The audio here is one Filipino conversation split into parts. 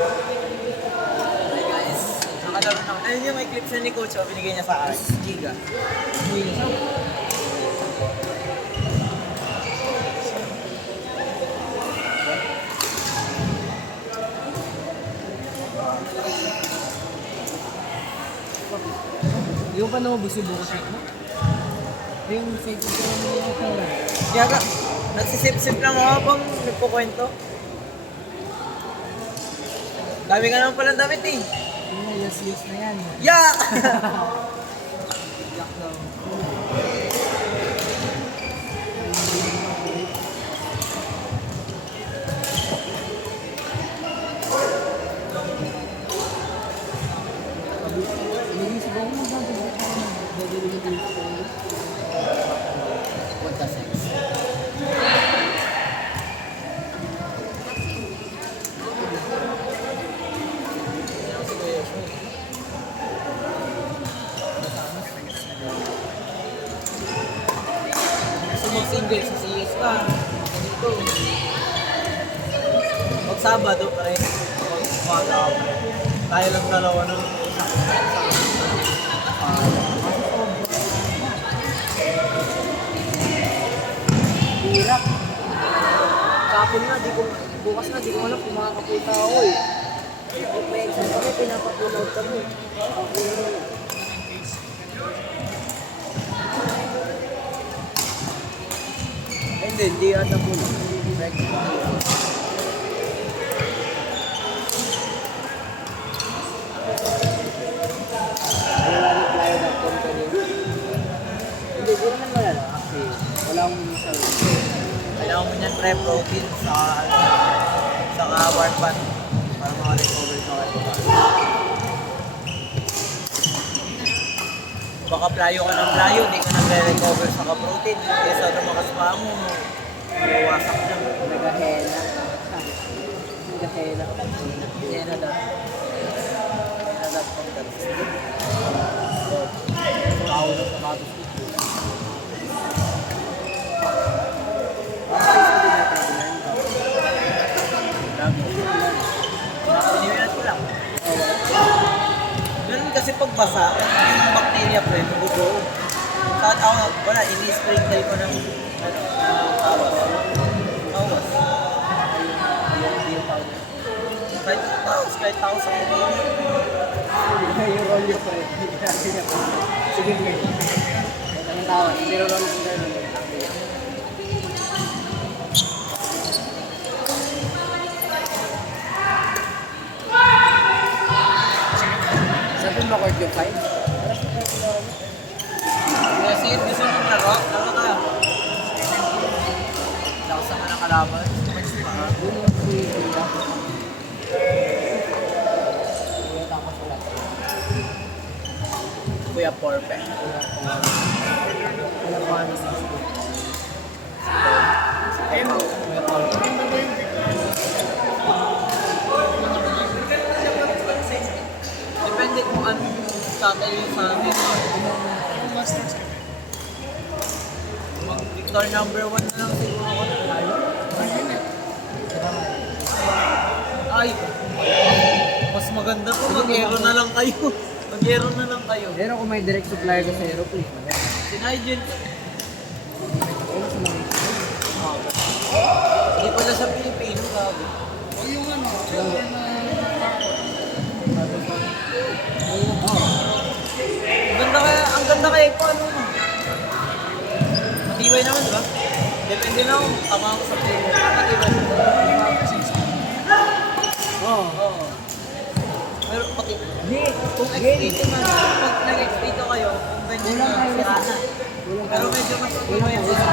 Hi guys. Nakalaro na. Ayun yung eclipse na ni Coach, oh, binigay niya sa akin. Giga. Yung pa naman gusto bukas mo? Yung safety ko naman yung pala. Yaga, nagsisip-sip lang ako habang nagkukwento. Dami ka naman palang damit eh. Yung yes na yan. Yeah! Jack daw. Nagisip ako magdadagdag ako ng dadalhin dito ko. Punta sex. Gusto mag-single sa CS ka. Ganito. Pag Sabado pa rin. Pag umaga ako. Tayo lang dalawa nun. Hirap. Kapon na, bukas na, di ko alam kung makakapunta ako eh. May exam kami, pinapapulaw kami. Hindi ata po. Hindi naman wala na. Actually, wala akong sa Kailangan mo niyan pre-protein sa warpan para maka-recover ka kayo. Baka playo ka ng playo, hindi ka nagre-recover sa ka-protein. Kesa lumakas pa mo, iwasak siya. nagahena. Nagahena. Hena daw. Hena daw pang daw. Tao ng sapatos dito. Piniwilan ko lang. Ganun kasi pagbasa, yung bacteria po yun, mabubuo. Saan ako, wala, ini-sprinkle ko ng awas. Awas. Kahit tao sa kubo. Yung roll yung pa rin. Sige, sige. Anong tawag? Zero roll yung gano'n. Sabi mo court yung 5? Kasi gusto mo laro? Laro tayo. Lakas naman ang kalaban. Doon yung kuya. Kuya tapos wala. Kuya Porpe. Wala pa kami sa school. Kuya Paul. Depende kung anong tatay yung sa amin. Mag-Victor number 1 na lang siguro ako. Ay! Mas maganda po, mag-aero na lang kayo. Mag-aero na lang kayo. Pero kung may direct supplier ka sa aeroplane, Si Nigel, wala sa mga hindi pala sa Pilipino, sabi. Ang ganda kaya ito, ano mo? Matibay naman, di ba? Depende na kung tama ako sa Pilipino. Matibay. Oo. Oo. Pero pati, Hindi. kung XP2 man, pag nag-XP2 kayo, kung ganyan Walang na, kaya sira sa- na. Pero medyo mas matibay yung isa.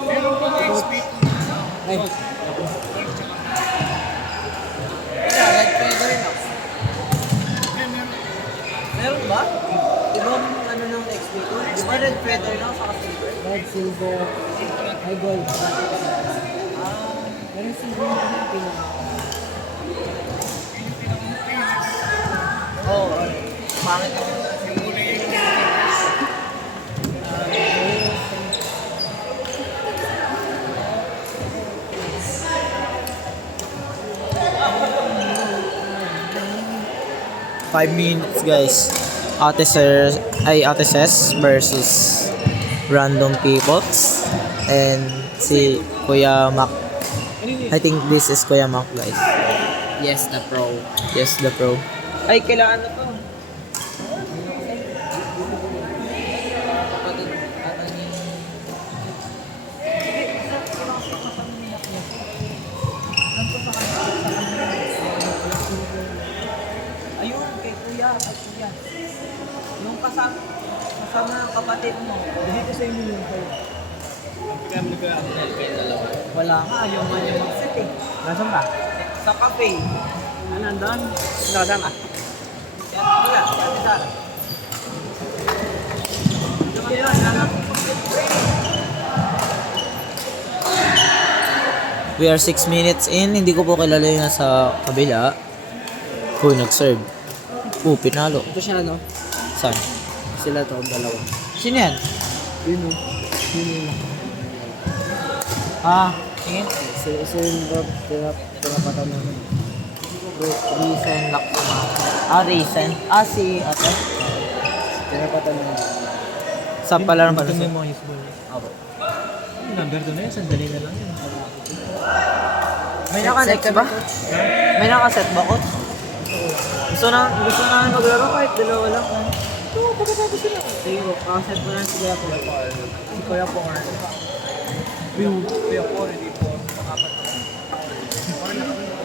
Meron pang XP Ay. Kaya, red feather rin ako. Meron ba? Ibang ano ng XP2? Di ba red feather lang sa silver? Red, silver, ay gold. Ah, Pero silver na yung pinaka. oo. Pangit ako. 5 minutes guys. Ate Ses versus random peoples. And si Kuya Mac. I think this is Kuya Mac guys. Yes, the pro. Yes, the pro. Ay, kailangan na to. Ayun, kay Kuya. Yung kasama ng kapatid mo. Dito sa inyo yung pro. Wala nga, ayaw nga niya mag-set eh. Nasaan ba? Sa cafe. Ano, nandun? Nasaan ka? Wala, Ate Sara. We are 6 minutes in. Hindi ko po kilala yung nasa kabila. Nag-serve. Pinalo. Ito siya, no? Saan? Sila to, dalawa. Sino yan? Yun, no? Yun yung Tingin? Isa yung pinapatan namin. Recent lock recent? Si ate? Pinapatan namin. Sa pala naman. Ito mo yung useful. Abo. Number 2 na yan, sandali na lang yun. May naka-next ba? May naka-set ba, Coach? Gusto na maglaro kahit dalawa lang. Ito, pagkatapos sila. Sige po, set mo lang si Kuya Paul. Si Kuya Paul. Kuya Paul, hindi po.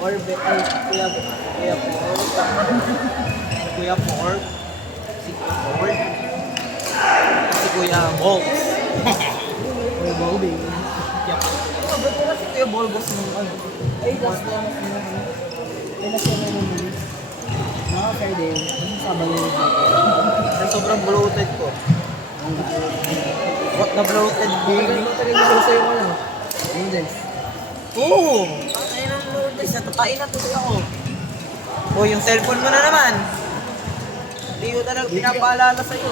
Orbe, ay, Kuya Paul. Kuya Paul. Si Paul. Si Kuya Balls. Kuya Bobby. Ba't ko si Kuya Balls nung ano? Ay, last lang. Ay, last lang naman mo. Fair day. Sabay yun. Na sobrang bloated ko. What na bloated baby? Matagal na sila sa'yo ko lang. Noodles. Oo! Ay ng noodles. Natatain na tuloy ako. Yung cellphone mo na naman. Hindi ko talaga pinapaalala sa'yo.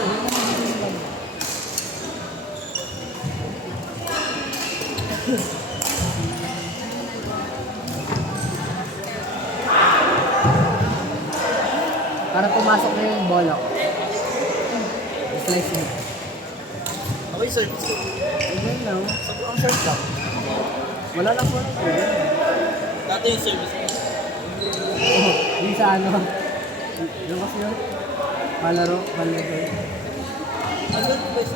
Para pumasok na yung bola ko. Slice mo. Okay, service ko. Ganyan lang. Sobrang service lang. Wala lang po lang. Dati yung service ko. Yung sa ano. Yung kasi yun. Palaro. Ano ba yung service?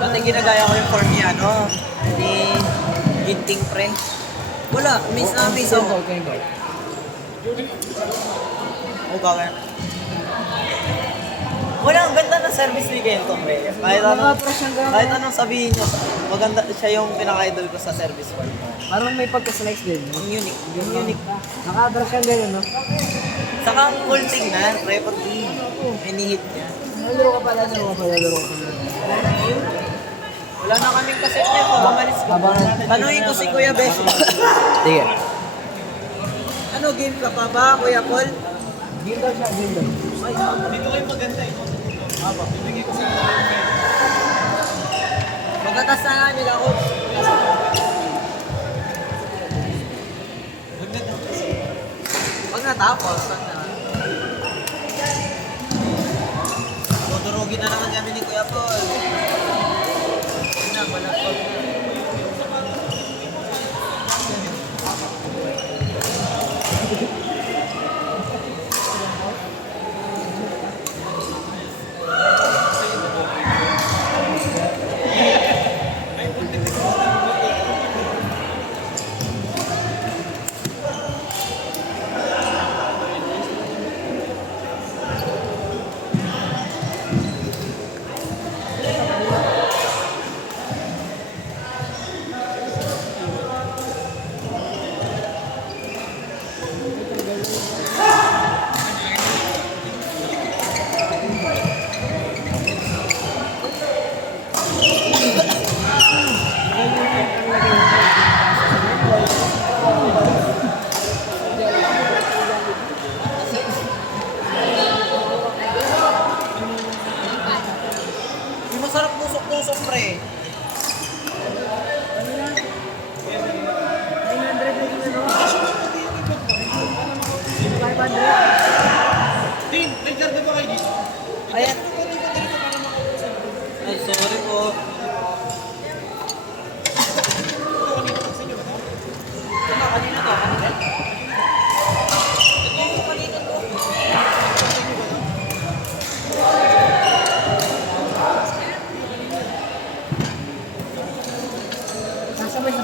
Dati ginagaya ko yung form niya, no? Hindi ginting pre. Wala, miss na miss ako. O gawin. Wala, ang ganda ng service ni Kento, pre. Kahit anong sabihin niya, maganda siya yung pinaka-idol ko sa service form. Parang may pagka-slice din. Ang unique, yung unique. Naka-brush yan din, ano? Saka ang cool tingnan, pre, pag inihit niya. Nalaro ka pala. Wala na kaming kaset niya kung umalis ko. Tanungin ko si Kuya Besh. Sige. Ano, game ka pa ba, Kuya Paul? Game daw siya, game daw. Dito kayo maganda eh. Haba, bibigay ko sa inyo. Magatas na nga nila, Coach. Pag natapos, Dudurugin na naman kami ni Kuya Paul. Walang Paul na.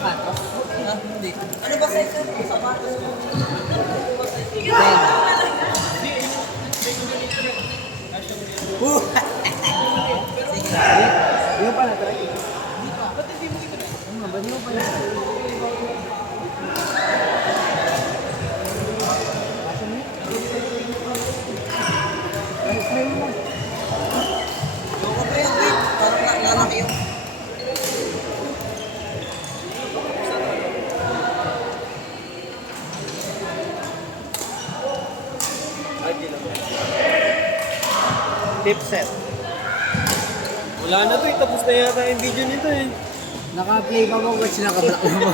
sapatos? Ha? Hindi. Ano ba size ng sapatos mo? Ano ba size ng Yung pala, try. Hindi pa. Ba't hindi mo ito? Ano, ba't mo pala? Loko pre, wait. Parang lalaki yun. Tip set. Wala na to eh. Tapos na yata yung video nito eh. Naka-play pa mo, which naka-block na mo.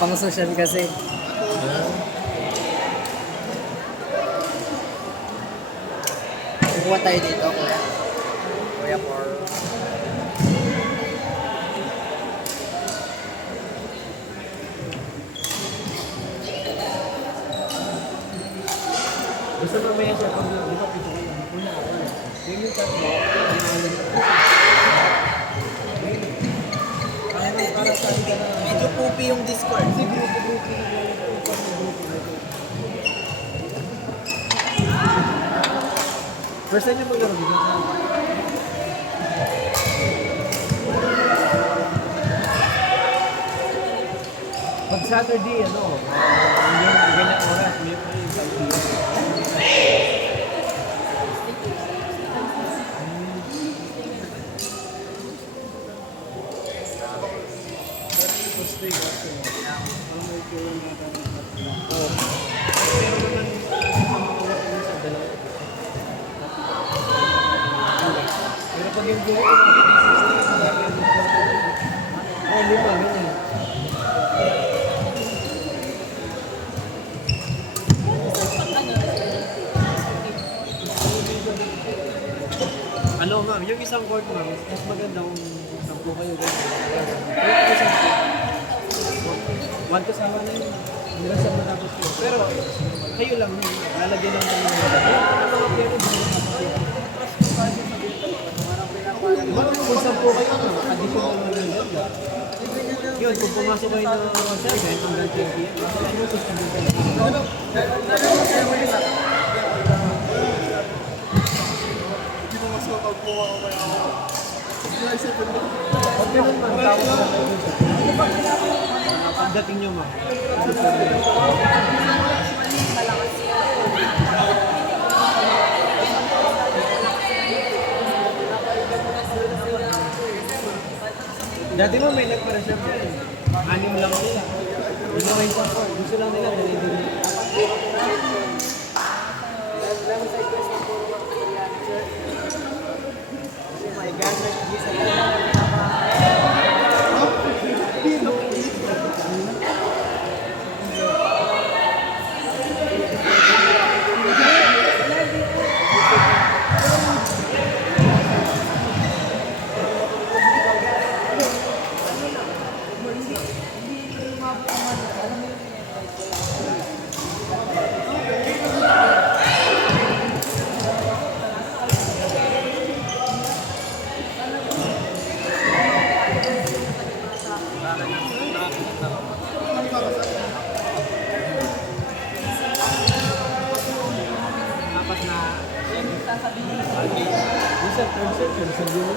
Pang social kasi. Kukuha tayo dito, kuya. Kuya for... Basta mamaya siya pag di ba pito ko lang. Una ako na. Yung tatlo, Para sa ka na... Medyo poopy yung Discord. kasi grupo na lang. First time yung maglaro dito. Pag Saturday, ano, yung ganyan oras, may isang pero pag yung buo, lima, ganyan. Ano ma'am, yung isang court ma'am, mas maganda kung 10 kayo ganyan. One kasama na yun. Hanggang sa matapos ko. Pero kayo lang, lalagyan lang namin yung mga pero iba naman kung 10 kayo, additional na lang yun. Yun, kung pumasok kayo ng sa event hanggang 10 p.m. Ano gusto nyo kayo? Okay naman, tawag na kayo. Pagdating nyo ma. Dati mo may nagpa-reserve yan. 6 lang nila. Hindi mo pa po. Gusto lang nila dali-dali. My God, apat na isa third section sa dulo.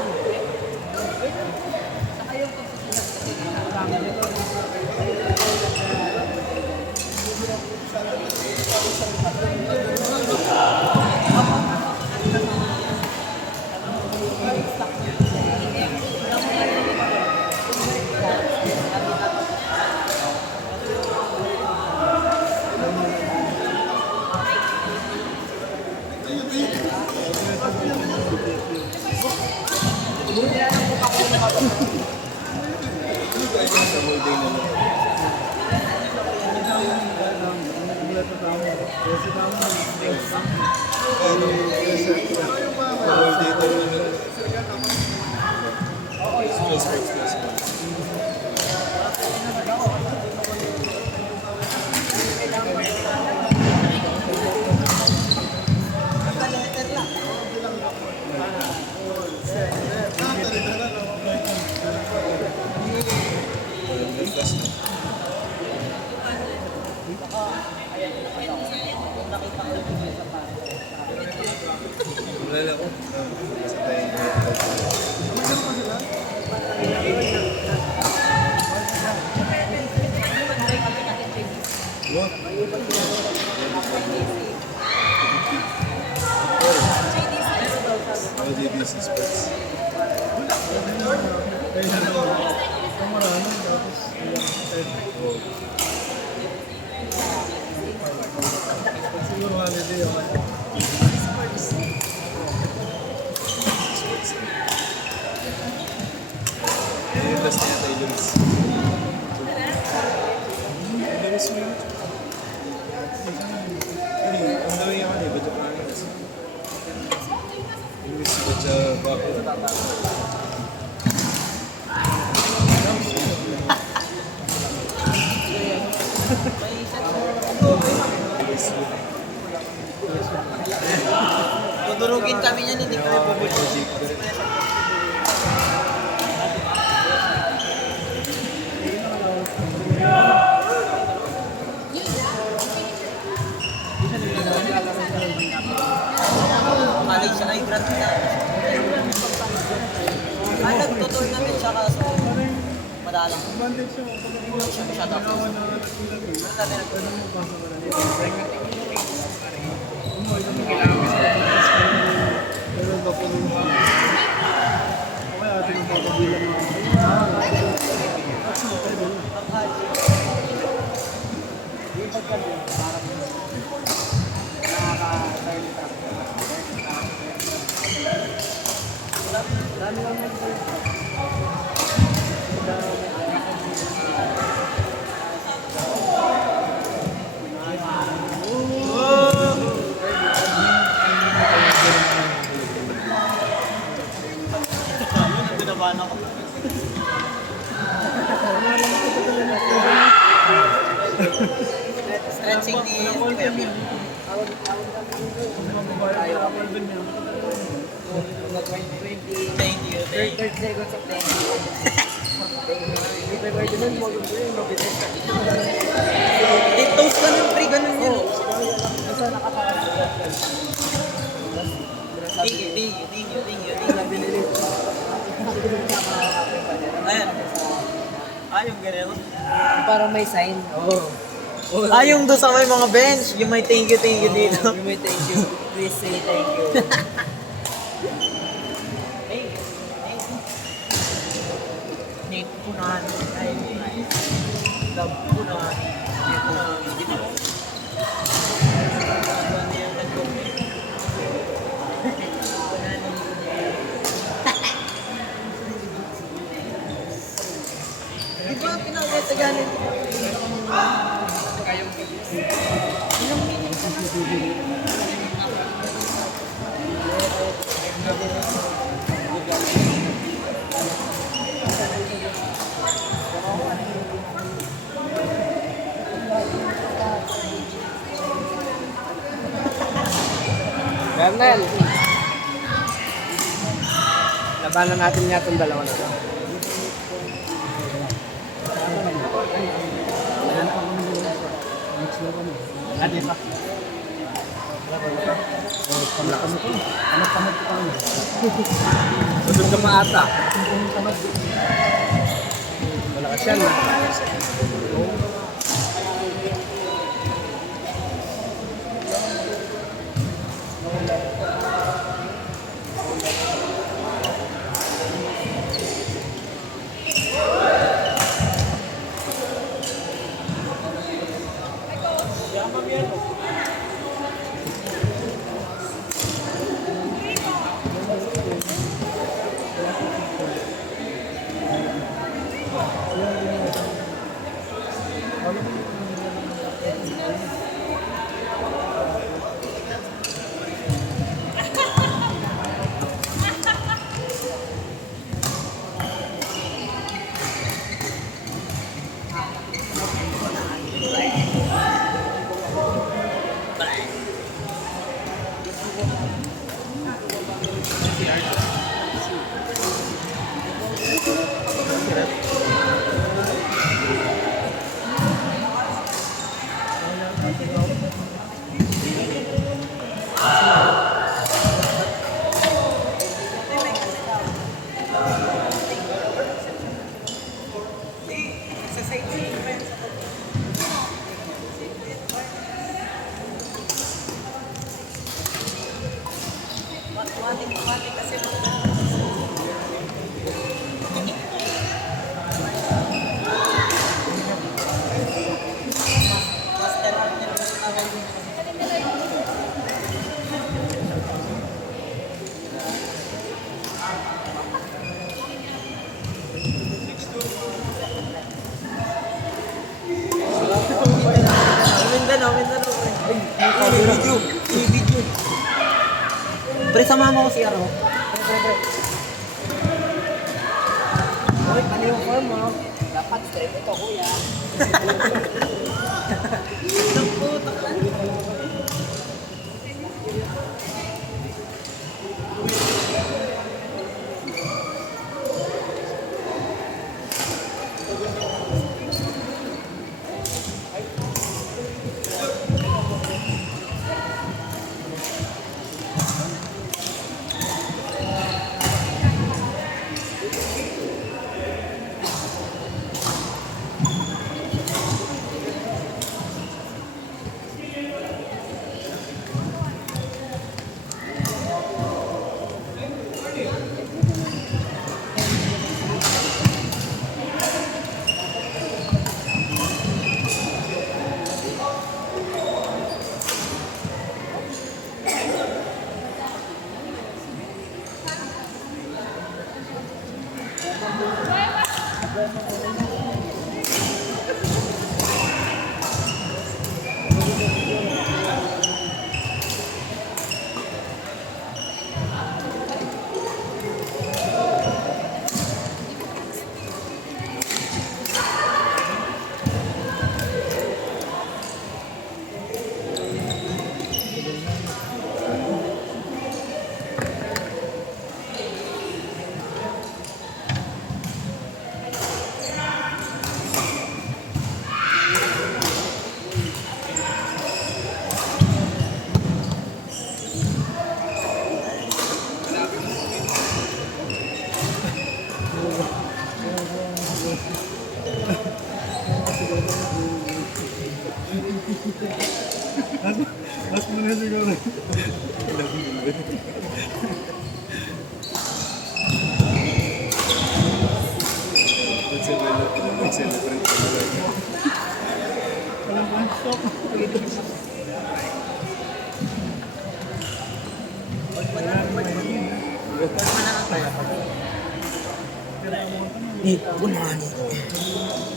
Tudurugin kami niyan, hindi kami bumili. College siya ay grad na. Ay, nagtutur namin siya kaso madalang. Siya masyado ako. Ano natin nagtutur? Binabahan ako. Stretching ni Kuya Bill. Thank you. 30 seconds of thank you. Toast ka ng free, ganun yun. Thank you. Ayan. Yung ganun. Parang may sign. Yung doon sa may mga bench, yung may thank you dito. You may thank you. Please say thank you. Need ko na. Love ko na. Di ba pinag-etaganin? Bernal! Labanan natin nga itong dalawa na to. Adi pa. Sunod ka maata. Wala ka siya na. Pre, sama mo ko si Aro. Uy, ano yung form mo? Dapat straight ito, kuya. Mas mo na siguro.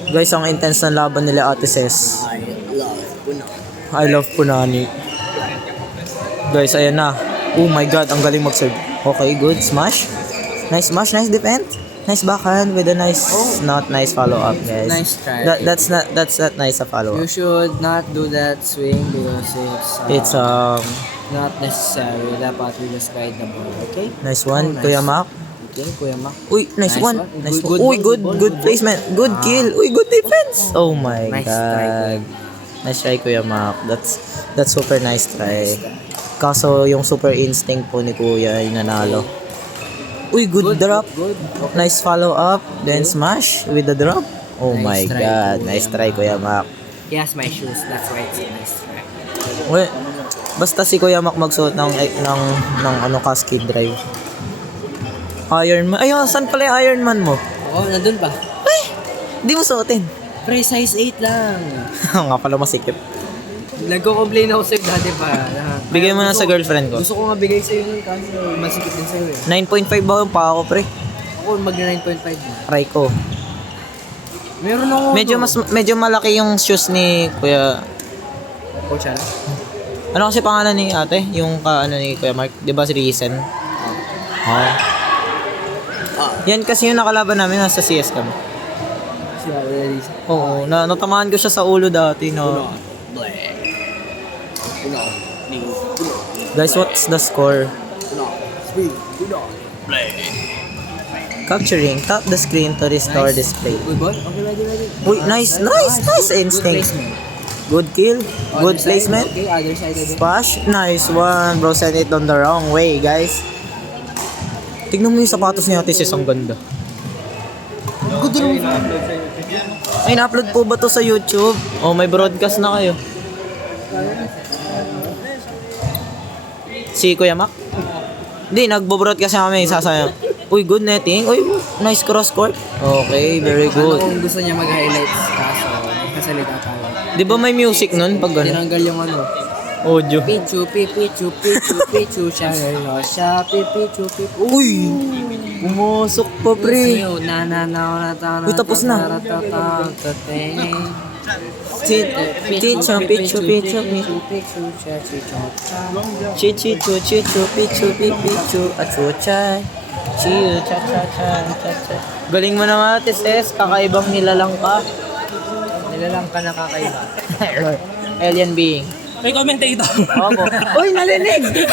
Guys, ang intense na laban nila Ate Ses. I love Puno. I love Punani. Guys, ayan na. Oh my god, ang galing mag-serve. Okay, good. Smash. Nice smash, nice defense. Nice backhand with a nice, not nice follow-up, guys. Nice try. That's not nice a follow-up. You should not do that swing because It's not necessary. Dapat we just ride the ball, okay? nice one, Oh, nice. Kuya Mac. Okay, Kuya Mac. Uy, nice Nice one. one. Nice Good, one. Uy, good, good, good, good placement. Good kill. Uy, good defense. Oh my Nice try, god. Nice try, Kuya Mac. That's super nice try. Kaso yung super instinct po ni Kuya ay nanalo. Uy, good drop. Good. Nice follow up. Then smash with the drop. Oh Nice my try, god. Kuya Nice try, Kuya Mac. He has my shoes. That's why it's a nice try. Uy, basta si Kuya Mac magsuot ng ano cascade drive. Iron Man. Ayun, saan pala yung Iron Man mo? Oo, nandun pa. Di mo suotin. Pre, size 8 lang. Nga pala masikip. Nagko-complain ako sa'yo dati pa. Bigay mo na sa girlfriend ko. Gusto ko nga bigay sa'yo nun kasi masikip din sa'yo eh. 9.5 ba yung pa ako, pre? Ako mag-9.5 na. Try ko. Meron ako. Medyo malaki yung shoes ni Kuya. Coach ano? Ano kasi pangalan ni ate? Yung ano ni Kuya Mark, 'di ba si Risen? Yan kasi yung nakalaban namin nasa CS kami. Si Already. Oo, natamaan ko siya sa ulo dati, no. Puno. Guys, what's the score? Puno. Speed. Puno. Capturing, tap the screen to restore display. Good boy. Okay, ready. Uy, nice instinct. Good kill, good placement. Okay, other side again. Splash, nice one. Bro, sent it on the wrong way, guys. Tignan mo yung sapatos ni Ate Sis, ang ganda. Ay, na-upload po ba to sa YouTube? Oh, may broadcast na kayo. Si Kuya Mac? Hindi, nagbo-broadcast na kami. Sasayang. Uy, good netting. Uy, nice cross court. Okay, very good. Kung gusto niya mag-highlights kaso kasalita tayo. Di ba may music nun pag gano'n? Tinanggal yung ano. Audio. Pichu, pichu, pichu, pichu, shagalo, sha, pichu, pichu. Uy! Pumusok pa, pre. Uy, tapos na. Chicho, pichu, pichu, chichu, chichu, pichu, pichu, achuchay. Chiyo, cha, cha, cha, cha, cha. Galing mo naman, Ate Ses. Kakaibang nilalang ka. Nilalang ka nakakaiba. Alien being. May commentator. Opo. Uy, nalinig!